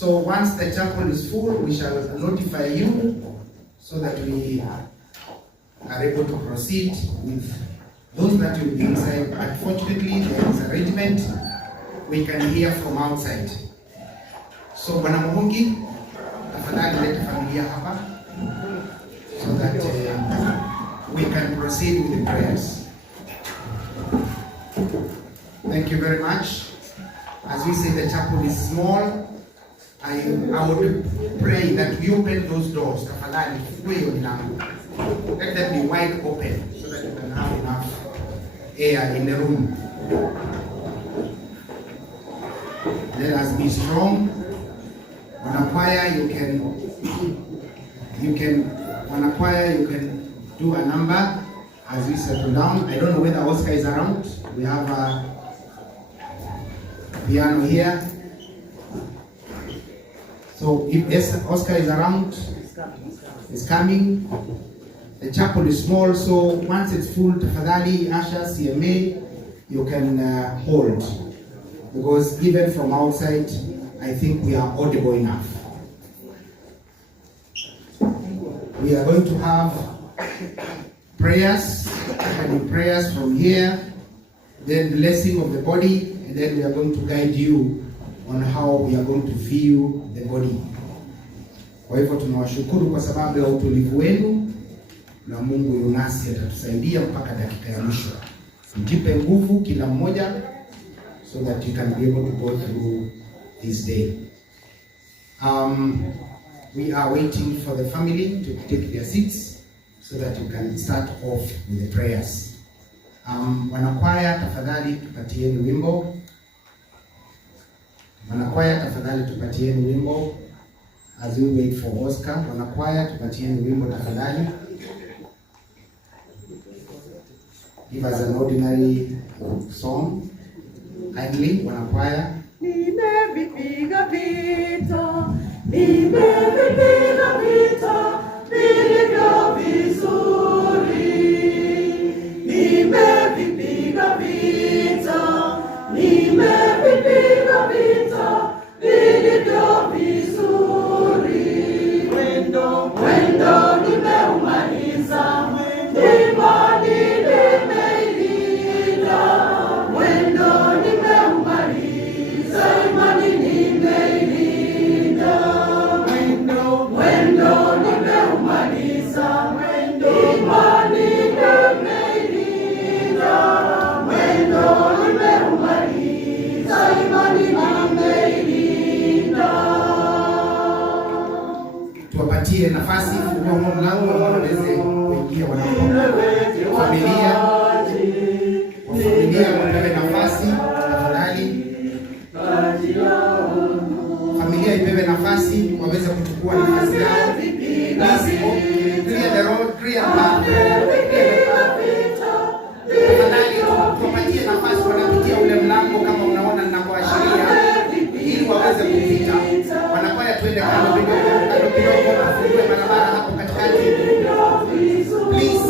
So once the chapel is full, we shall notify you so that we are able to proceed with those that will be inside. Unfortunately, there is arrangement. We can hear from outside. So Bwana Muhungi, tafadhali leta familia hapa so that we can proceed with the prayers. Thank you very much. As we say, the chapel is small. I would pray that we open those doors. Tafadhali, let them be wide open so that you can have enough air in the room. Let us be strong. Wanakwaya, you can do a number as we settle down. I don't know whether Oscar is around. We have a piano here. So if Oscar is around, is coming. The chapel is small, so once it's full, tafadhali, Asha, CMA, you can hold. Because even from outside, I think we are audible enough. We are going to have prayers from here, then blessing of the body, and then we are going to guide you on how we are going to view the body. Kwa hivyo tunawashukuru kwa sababu ya utulivu wenu, na Mungu yunasi atatusaidia mpaka dakika ya mwisho. Mjipe nguvu kila mmoja so that you can be able to go through this day. We are waiting for the family to take their seats so that you can start off with the prayers. Wanakwaya, tafadhali tupatieni wimbo. Wanakwaya, tafadhali tupatieni wimbo as we wait for Oscar. Wanakwaya, tupatieni wimbo tafadhali. Give us an ordinary song. Kindly, wanakwaya. Nimevipiga vita, nimevipiga vita, vilivyo vizuri. Nimevipiga vita, nimevipiga vita, vilivyo vizuri. Mwendo nimeumaliza, imani nimeilinda. Mwendo nimeumaliza, imani nimeilinda. Mwendo nimeumaliza, imani nimeilinda. Mwendo nimeumaliza, imani nimeilinda. Tuwapatie nafasi kwa mlango waweze kuingia familia. Familia wapewe nafasi tafadhali. Familia ipewe nafasi waweze kuchukua nafasi yao. Please clear the road, clear the path. Tafadhali tuwapatie nafasi wanapitia ule mlango kama unaona ninapoashiria ili waweze kupita. Wanakwaya twende kando kidogo, tufungue barabara hapo katikati. Please,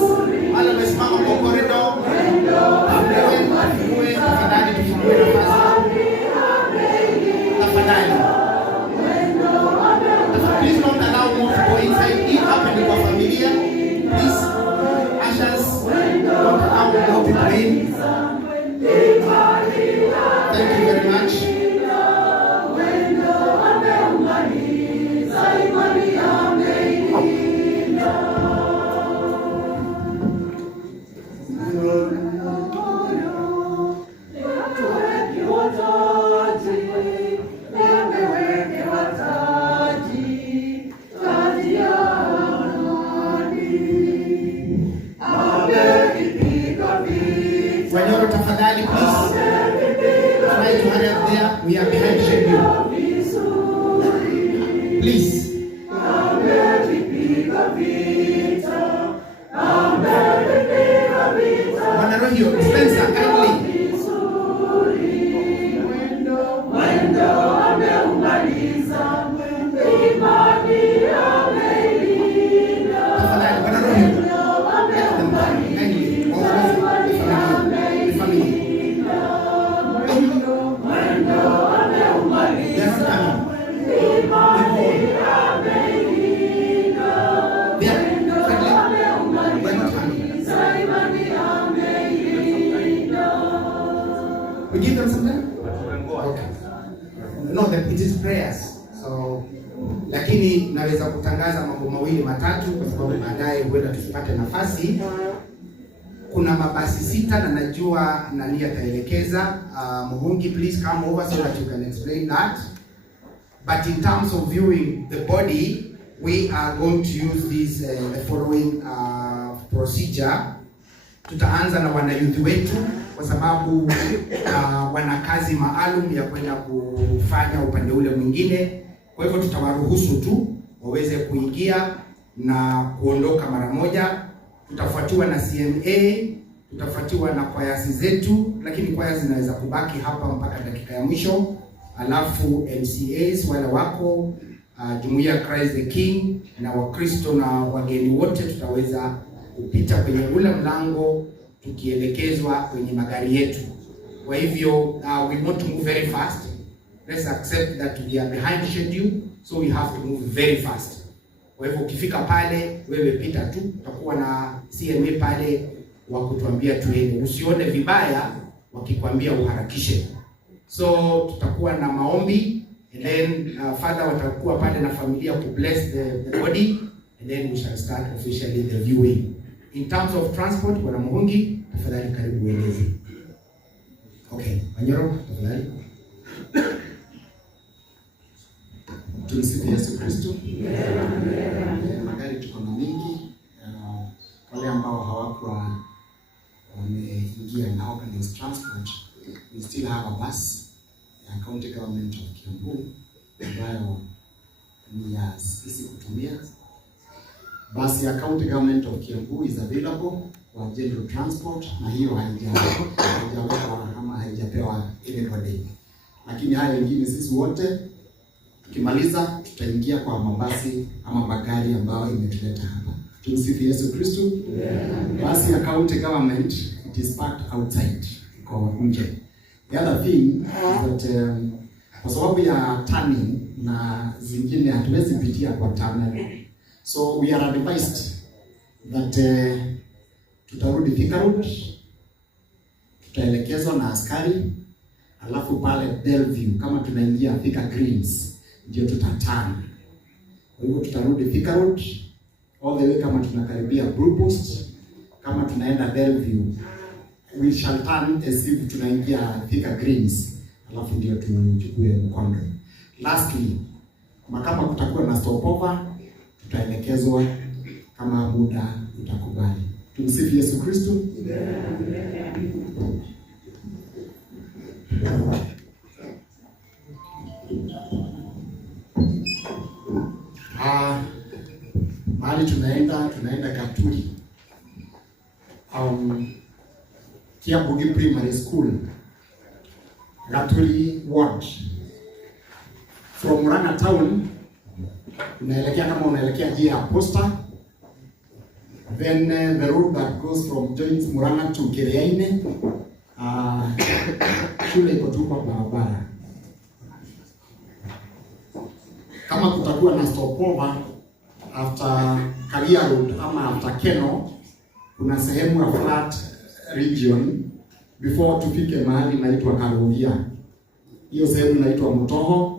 wale wamesimama kwa corridor, tufungue tafadhali, tufungue nafasi. Tafadhali. Please don't allow more to go inside. If happening kwa familia, please, ushers, don't allow more to go in. Thank you very much. Wanyoro tafadhali, please try to hurry up there. We are behind schedule. Please. Wanarohio, Spencer, kindly. Mwendo ameumaliza, imani ameilinda. Tafadhali, Wanarohio. Mwendo ameumaliza, no, it is prayers. So lakini naweza kutangaza mambo mawili matatu kwa sababu baadaye huenda tusipate nafasi. Kuna mabasi 6 na najua nani ataelekeza. Muhungi, please come over so that you can explain that. But in terms of viewing the body, we are going to use this the following procedure. Tutaanza na wanayouth wetu kwa sababu wana kazi maalum ya kwenda kufanya upande ule mwingine. Kwa hivyo tutawaruhusu tu waweze kuingia na kuondoka mara moja. Tutafuatiwa na CMA, tutafuatiwa na kwayasi zetu, lakini kwaya zinaweza kubaki hapa mpaka dakika ya mwisho. Alafu MCAs wale wako Jumuiya Christ the King na Wakristo na wageni wote tutaweza kupita kwenye ule mlango tukielekezwa kwenye magari yetu. Kwa hivyo we want to move very fast. Let's accept that we are behind schedule, so we have to move very fast. Kwa hivyo ukifika pale wewe pita tu, tutakuwa na CMA pale wa kutuambia tuende. Usione vibaya wakikwambia uharakishe. So tutakuwa na maombi and then father watakuwa pale na familia ku bless the body and then we shall start officially the viewing. In terms of transport, Bwana Muhungi, tafadhali karibu ueleze. Okay, Wanyoro, tafadhali. Tumsifu Yesu Kristo. Magari tuko na mingi. Wale ambao hawakuwa wameingia na organized transport, we still have a bus ya county government of Kiambu ambayo ni ya sisi kutumia. Bus ya county government of Kiambu is available for general transport, na hiyo haijawekwa ama haijapewa anybody. Lakini haya wengine sisi wote tukimaliza tutaingia kwa mabasi ama magari ambayo imetuleta hapa. Tumsifu Yesu Kristo. Basi ya county government, it is parked outside, iko nje. The other thing is that kwa sababu ya turning na zingine hatuwezi pitia kwa tunnel. So we are advised that tutarudi Thika Road, tutaelekezwa na askari, alafu pale Bellevue kama tunaingia Thika Greens ndio tutatana. Kwa hivyo tutarudi Thika Road all the way kama tunakaribia Blue Post, kama tunaenda Bellevue we shall turn as if tunaingia Thika Greens, alafu ndio tuchukue Mkondo. Lastly, kama kutakuwa na stopover tutaelekezwa kama muda utakubali. Tumsifu Yesu Kristo. Mahali tunaenda Gatuli. Kiambu Primary School. Gatuli Ward. From Murang'a Town unaelekea kama unaelekea njia ya Posta, then the road that goes from joins Murang'a to Kiriaini, shule iko tu kwa barabara. Kama kutakuwa na stopover after Karia Road ama after Keno, kuna sehemu ya flat region before tufike mahali inaitwa Karugia. Hiyo sehemu inaitwa Mutoho.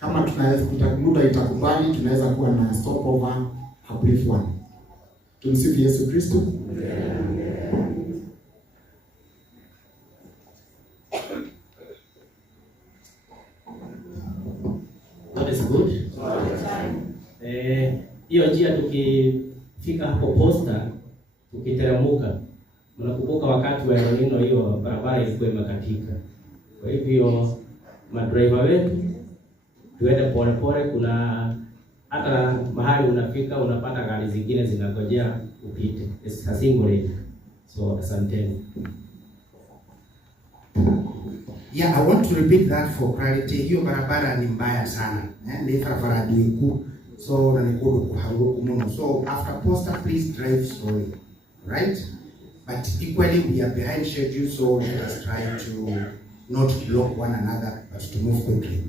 Kama tunaweza muda itakubali, tunaweza kuwa na stopover a brief one. Tumsifu Yesu Kristo. That is good. Hiyo njia tukifika hapo Posta, tukiteremka, mnakumbuka wakati wa El Nino hiyo barabara ilikuwa imekatika. Kwa hivyo madriver wetu tuende pole pole, kuna hata mahali unafika unapata gari zingine zinangojea upite. It's a single lane. So asanteni. Yeah, I want to repeat that for clarity. Hiyo barabara ni mbaya sana. Ni barabara kuu. So na nikudu kuharuku muno. So after Posta, please drive slowly. Right? But equally we are behind schedule, so let us try to not block one another but to move quickly.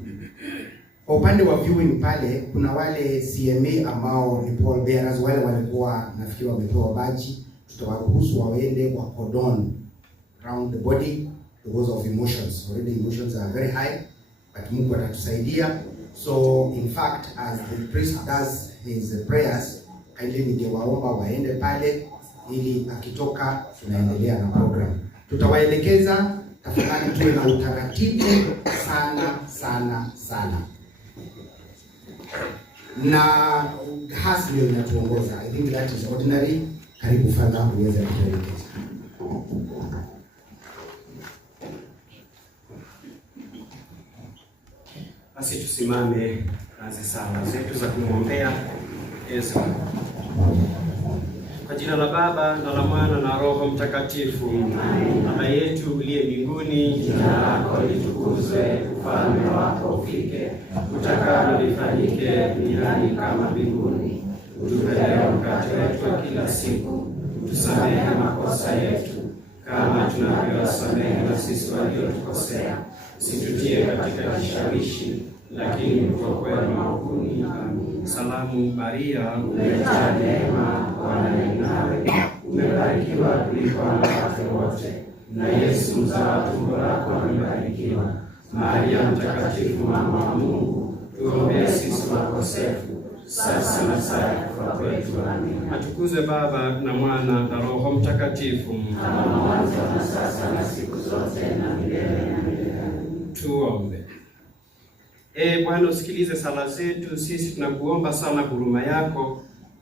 Kwa upande wa viewing pale kuna wale CMA ambao ni pall bearers, wale walikuwa nafikiri wamepewa baji, tutawaruhusu waende kwa cordon around the body because of emotions. Already emotions are very high. but Mungu atatusaidia. So in fact, as the priest does his prayers, kindly ningewaomba waende pale ili akitoka tunaendelea na program. Tutawaelekeza, tafadhali tuwe na utaratibu sana. Na hasi ndio inatuongoza. I think that is ordinary. Karibu Father uweze kutuelekeza. Basi tusimame kazi sala zetu za kumwombea Ezra. Kwa jina la Baba na la Mwana na Roho Mtakatifu. Amen. Baba yetu uliye mbinguni, jina lako litukuzwe, ufalme wako ufike, utakalo lifanyike duniani kama mbinguni. Utupe leo mkate wetu wa kila siku, utusamehe makosa yetu kama tunavyowasamehe na sisi waliotukosea, usitutie katika kishawishi, lakini utuokoe maovuni. Amen. Salamu Maria, umejaa neema, Bwana yu nawe, umebarikiwa kuliko wanawake wote, na Yesu mzao wa tumbo lako amebarikiwa. Maria mtakatifu, mama wa Mungu, tuombee sisi wakosefu, sasa na saa ya kufa kwetu. Amina. Atukuzwe Baba na Mwana na Roho Mtakatifu, kama mwanzo na sasa na siku zote na milele na milele. Tuombe. Bwana, usikilize sala zetu. Sisi tunakuomba sana huruma yako,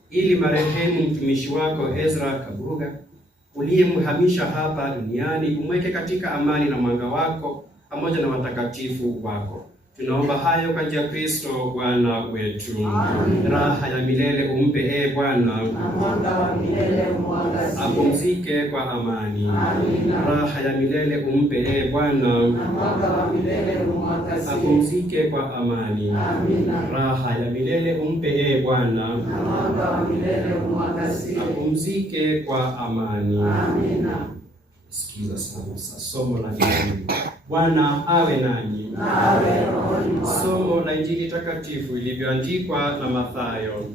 ili marehemu mtumishi wako Ezra Kabuga uliyemhamisha hapa duniani umweke katika amani na mwanga wako pamoja na watakatifu wako. Tunaomba hayo kwa njia ya Kristo Bwana wetu. Amen. Raha ya milele umpe Bwana, na mwanga wa milele umwangazie. Apumzike kwa amani. Amen. Raha ya milele umpe Bwana, na mwanga wa milele umwangazie. Apumzike kwa amani. Amen. Raha ya milele umpe Bwana, na mwanga wa milele umwangazie. Apumzike kwa amani. Amen. Sikiza sana somo la Injili. Bwana awe nanyi. Awe rohoni mwako. Somo la Injili takatifu ilivyoandikwa na Mathayo.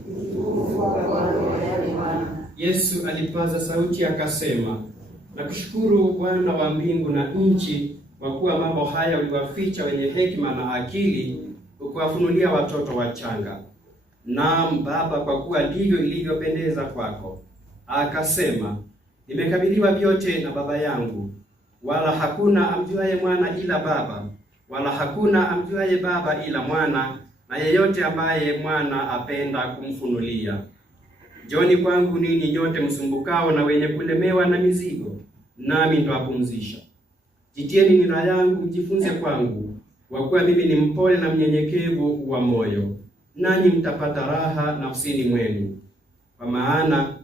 Yesu alipaza sauti akasema, nakushukuru Bwana wa mbingu na nchi, kwa kuwa mambo haya uliwaficha wenye hekima na akili, ukuwafunulia watoto wachanga. Naam Baba, kwa kuwa ndivyo ilivyopendeza kwako. Akasema, nimekabidhiwa vyote na Baba yangu, wala hakuna amjuaye Mwana ila Baba, wala hakuna amjuaye Baba ila Mwana, na yeyote ambaye Mwana apenda kumfunulia. Njooni kwangu ninyi nyote msumbukao na wenye kulemewa na mizigo, nami nitawapumzisha. Jitieni nira yangu, mjifunze kwangu, kwa kuwa mimi ni mpole na mnyenyekevu wa moyo, nanyi mtapata raha nafsini mwenu. Kwa maana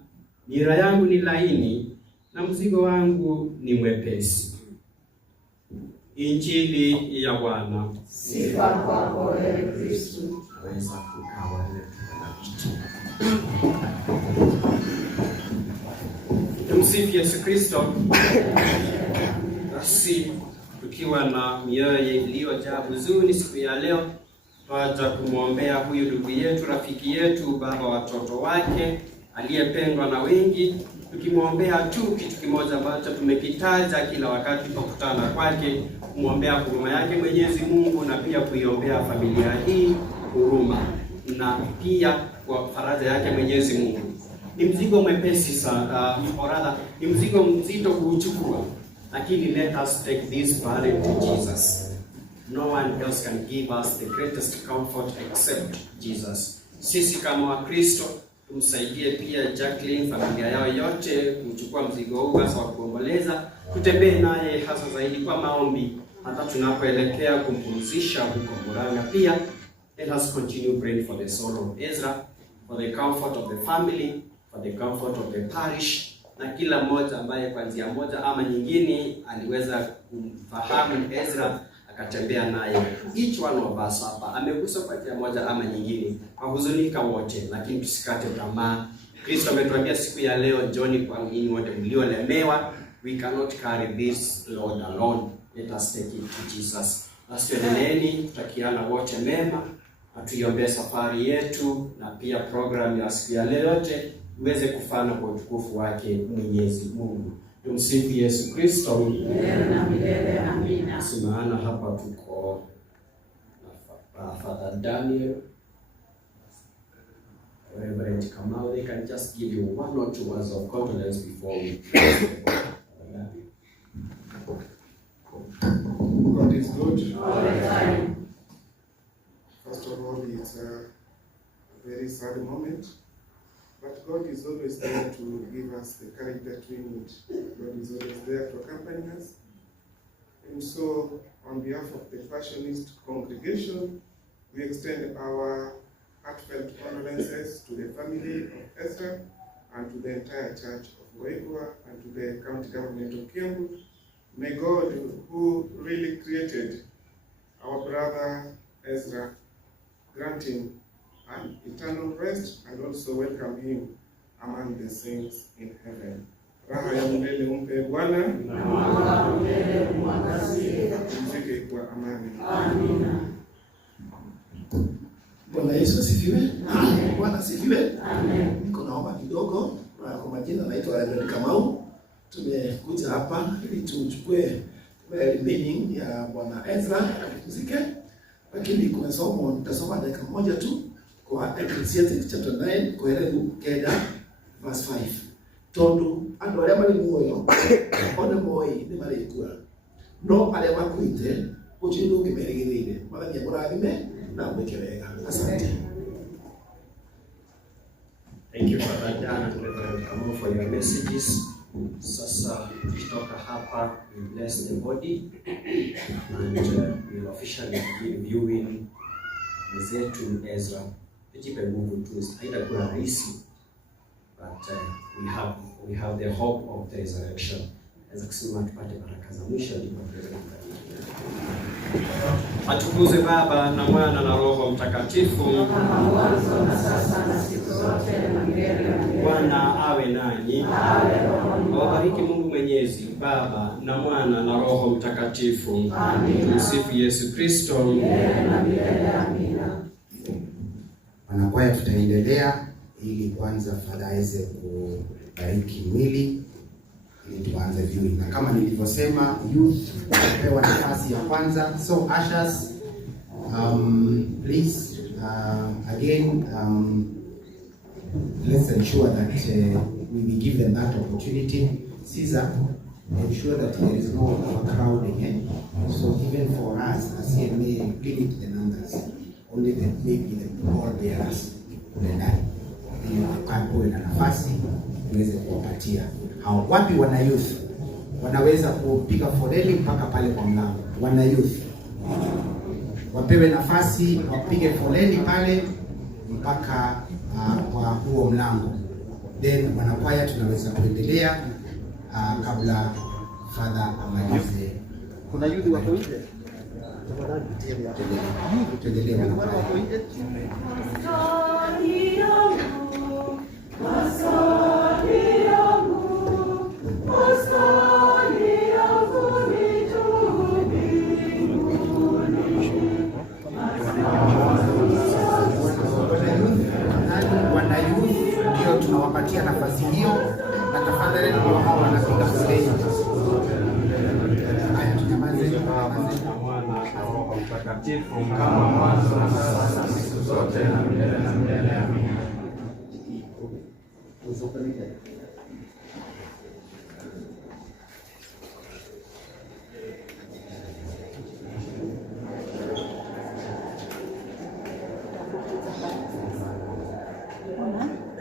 nira yangu ni laini na mzigo wangu ni mwepesi. Injili ya Bwana. Sifa kwako Ee Kristo. Naweza kukawa Tumsifu Yesu Kristo. Basi tukiwa na mioyo iliyojaa huzuni siku ya leo, twaja kumwombea huyu ndugu yetu, rafiki yetu, baba watoto wake, aliyependwa na wengi, tukimwombea tu kitu kimoja ambacho tumekitaja kila wakati tunapokutana kwake, kumwombea huruma yake Mwenyezi Mungu, na pia kuiombea familia hii huruma, na pia kwa faraja yake Mwenyezi Mungu. Ni mzigo mwepesi sana, ni mzigo mzito kuuchukua, lakini let us take this burden to Jesus. No one else can give us the greatest comfort except Jesus. Sisi kama Wakristo tumsaidie pia Jacqueline, familia yao yote, kuchukua mzigo huu hasa wa kuomboleza, tutembee naye hasa zaidi kwa maombi hata tunapoelekea kumpumzisha huko Murang'a. Pia let us continue praying for the soul of Ezra, for the comfort of the family, for the comfort of the parish, na kila mmoja ambaye kwa njia moja ama nyingine aliweza kumfahamu Ezra akatembea naye. Each one of us hapa ameguswa kwa njia moja ama nyingine, wahuzunika wote, lakini tusikate tamaa. Kristo ametuambia siku ya leo, John, kwa nyinyi wote mliolemewa, we cannot carry this load alone. Let us take it to Jesus. Basi endeleeni tutakiana wote mema, na tuiombee safari yetu na pia program ya siku ya leo yote uweze kufana kwa utukufu wake Mwenyezi Mungu. Tumsifu Yesu Kristo. Milele na milele. Amina. Maana hapa tuko Father Daniel, Reverend Kamau, they can just give you 1 or 2 words of condolence before we God is good. all the time. First of all, it's a very sad moment, but God is always there to give us the courage that we need. God is always there to accompany us. And so, on behalf of the Passionist congregation, we extend our heartfelt condolences to the family of Ezra and to the entire church of Waigua and to the county government of Kiambu. May God, who really created our brother Ezra, grant him an eternal rest and also welcome him among the saints in heaven. Raha ya milele umpe Bwana, pumzike kwa amani. Amina. Bwana Yesu asifiwe. Amen. Bwana asifiwe. Amen. Niko naomba kidogo. Kwa majina naitwa Reverend Kamau. Tumekuja hapa ili tuchukue remaining ya Bwana Ezra akapumzike. Lakini kuna somo nitasoma dakika moja tu kwa Ecclesiastes chapter 9 kwa Herebu Kenya verse 5. Tondu andu aria mari muoyo ona moi ni marikua. No aria makuite uchiru ngimerigirire. Mathania murathime na mweke wega. Asante. Thank you Father Dan and Reverend Kamau for your messages. Sasa tukitoka hapa, we bless the body and we officially begin viewing mzetu Ezra. Tujipe nguvu tu, haitakuwa rahisi, but we have the hope of the resurrection. As kusema tupate baraka za mwisho ndipo Atukuzwe Baba na Mwana na Roho Mtakatifu, kama mwanzo na sasa na siku zote na milele. Bwana awe nanyi. Awabariki Mungu Mwenyezi, Baba na Mwana na Roho Mtakatifu. Amen. Tumsifu Yesu Kristo. Milele na milele. Amina. Wanakwaya, tutaendelea ili kwanza Father aweze kubariki mwili ili tuanze viewing. Na kama nilivyosema, youth wapewa nafasi ya kwanza. So ushers, please again let's ensure that we give them that opportunity. Caesar, ensure that there is no overcrowding. So even for us as CMA, limit the numbers. Only the maybe the all bearers ndani ili wakae na nafasi tuweze kuwapatia hao. Wapi wana youth wanaweza kupiga foleni mpaka pale kwa mlango. Wana youth wapewe nafasi wapige foleni pale mpaka kwa huo mlango, then wanakwaya tunaweza kuendelea kabla Father amalize. Kuna youth wako nje. Tuendelee wanakwaya. Ndio tunawapatia nafasi hiyo, na tafadhali ndio hao wanapiga foleni. Haya, tunyamaze. Roho Mtakatifu kama mwanzo na sasa siku zote na milele na milele. Amina.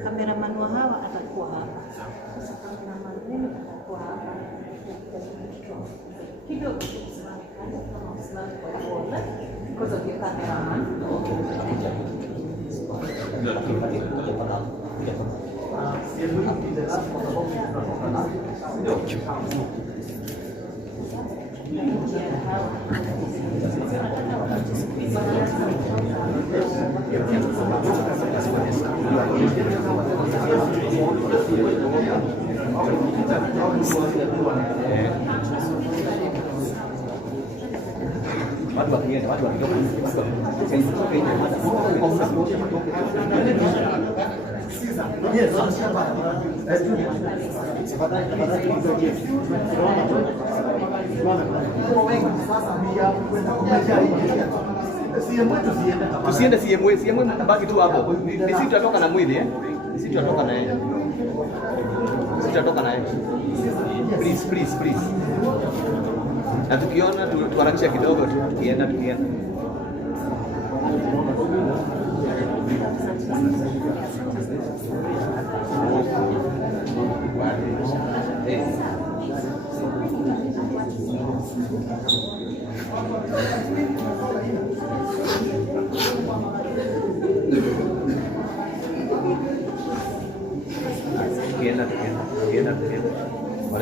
Kameraman wa hawa atakuwa hapa. Sasa kameraman wenu atakuwa hapa. Kidogo tusimame kando kama usimame kwa bora. Because of your cameraman. Tusiende CMW mtabaki tu hapo. Ni sisi tutatoka na mwili Ni sisi tutatoka na yeye. Sisi tutatoka na yeye. Please. Na tukiona tuharakisha kidogo tu tukienda. Tukienda.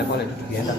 Pole tukienda.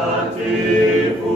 Mtakatifu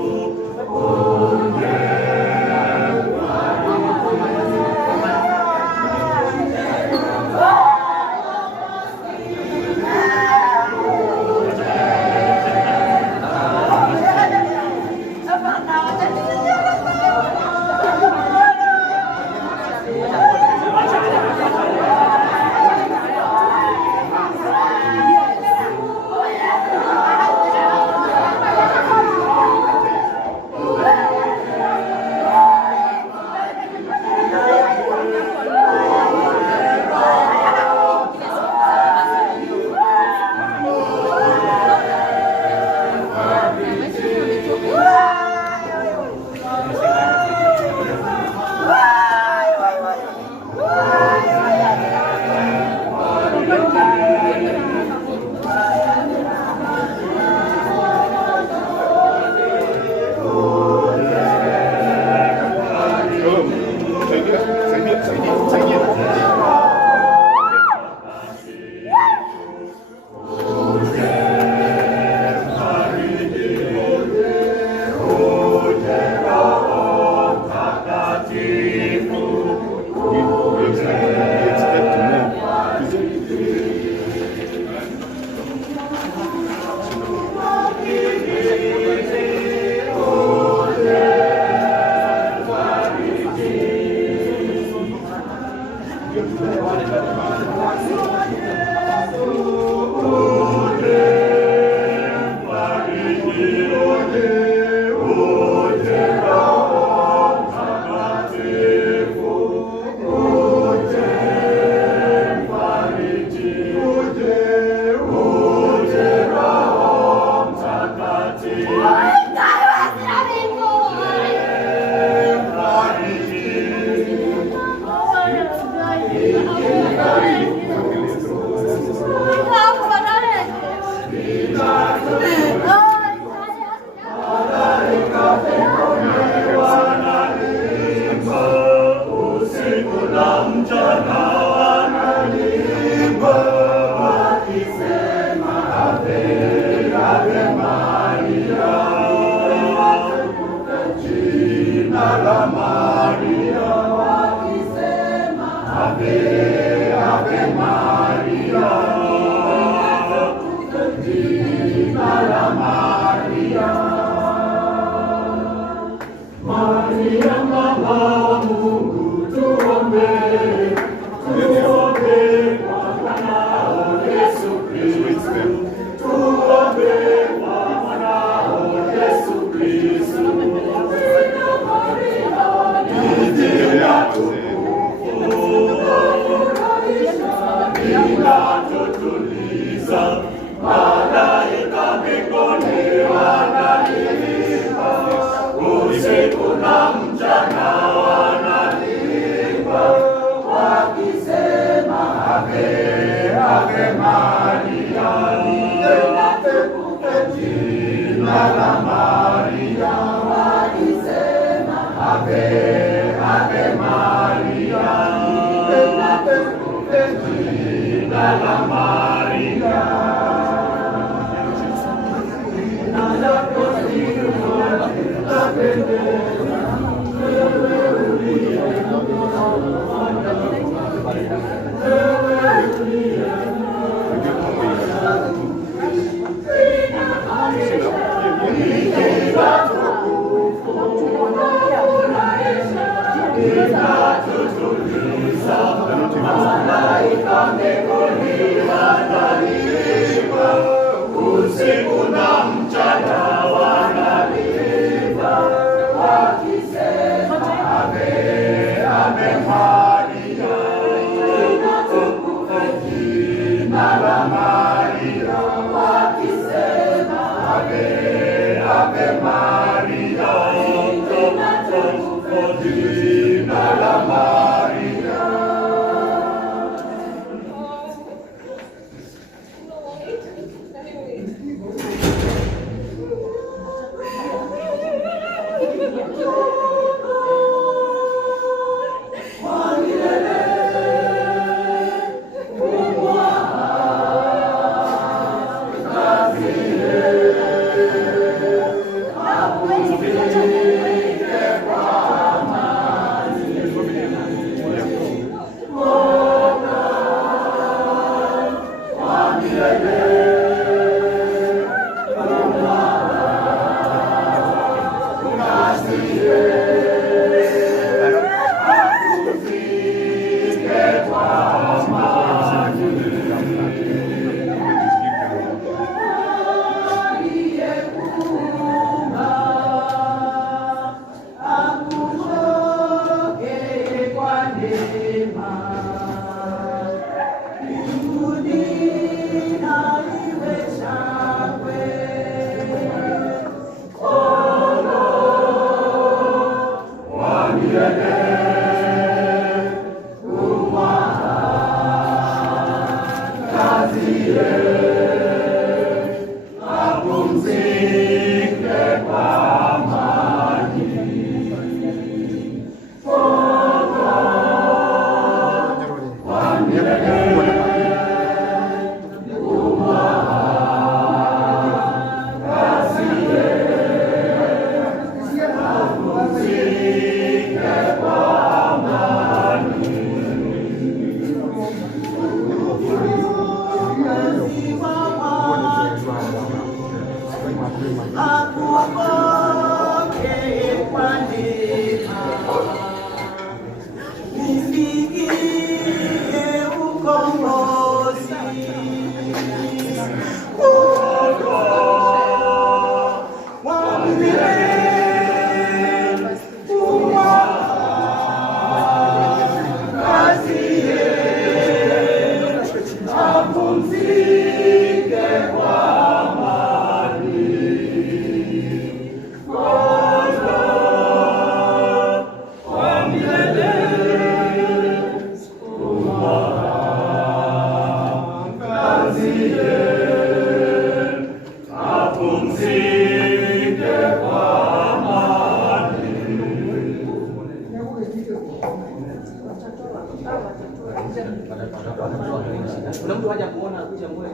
Kuna mtu haja kuona kuja mwe.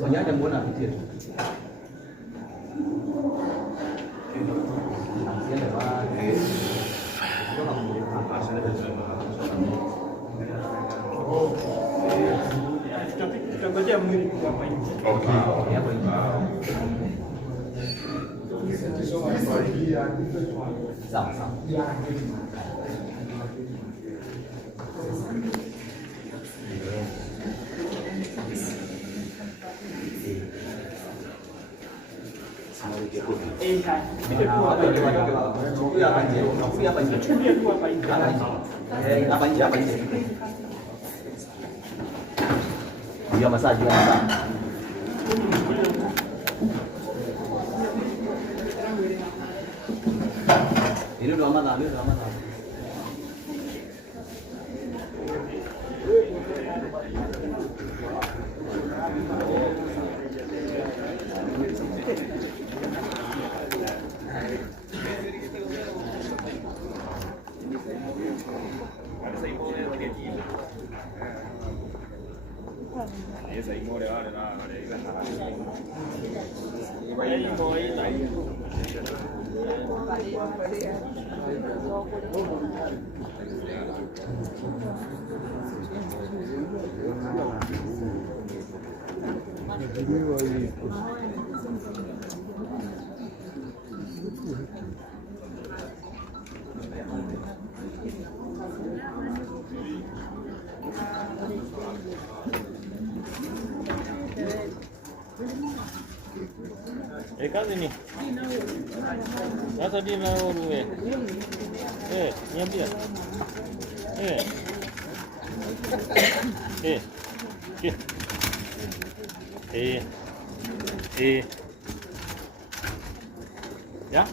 Mwenye haja muona apitie tu. Tutangojea mwili hapa hivi. Okay. Sawa sawa. Dia massage dia. Ini udah aman lah, udah aman lah. Kazi ni sasa dina wewe niambia ya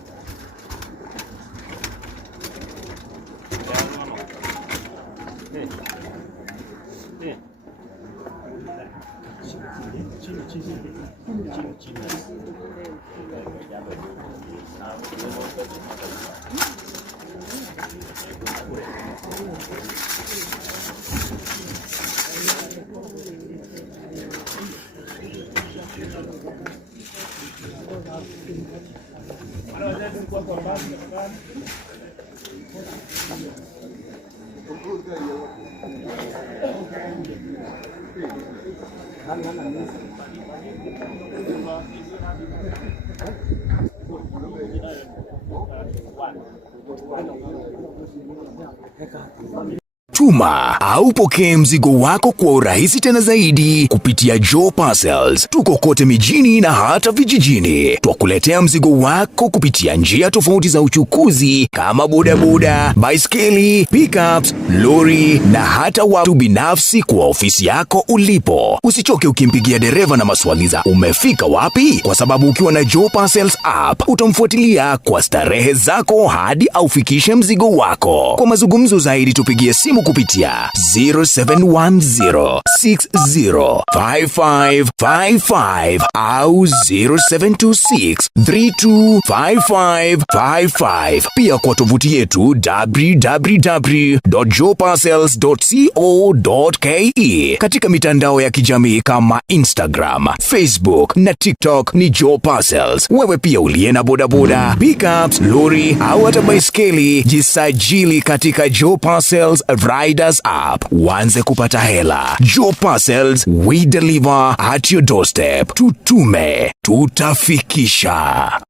Tuma au pokee mzigo wako kwa urahisi tena zaidi kupitia Joe Parcels. Tuko kote mijini na hata vijijini. Twakuletea mzigo wako kupitia njia tofauti za uchukuzi kama bodaboda, baiskeli, pickups, lori na hata watu binafsi kwa ofisi yako ulipo. Usichoke ukimpigia dereva na maswali za umefika wapi, kwa sababu ukiwa na Joe Parcels app utamfuatilia kwa starehe zako hadi aufikishe mzigo wako. Kwa mazungumzo zaidi tupigie simu kupitia 0710605555 au 0726325555. Pia kwa tovuti yetu www.joeparcels.co.ke. Katika mitandao ya kijamii kama Instagram, Facebook na TikTok ni Joe Parcels. Wewe pia uliye na bodaboda, pickups, lori au hata baiskeli, jisajili katika Joe Parcels Riders app. Uanze kupata hela. Joe Parcels, we deliver at your doorstep. Tutume, tutafikisha.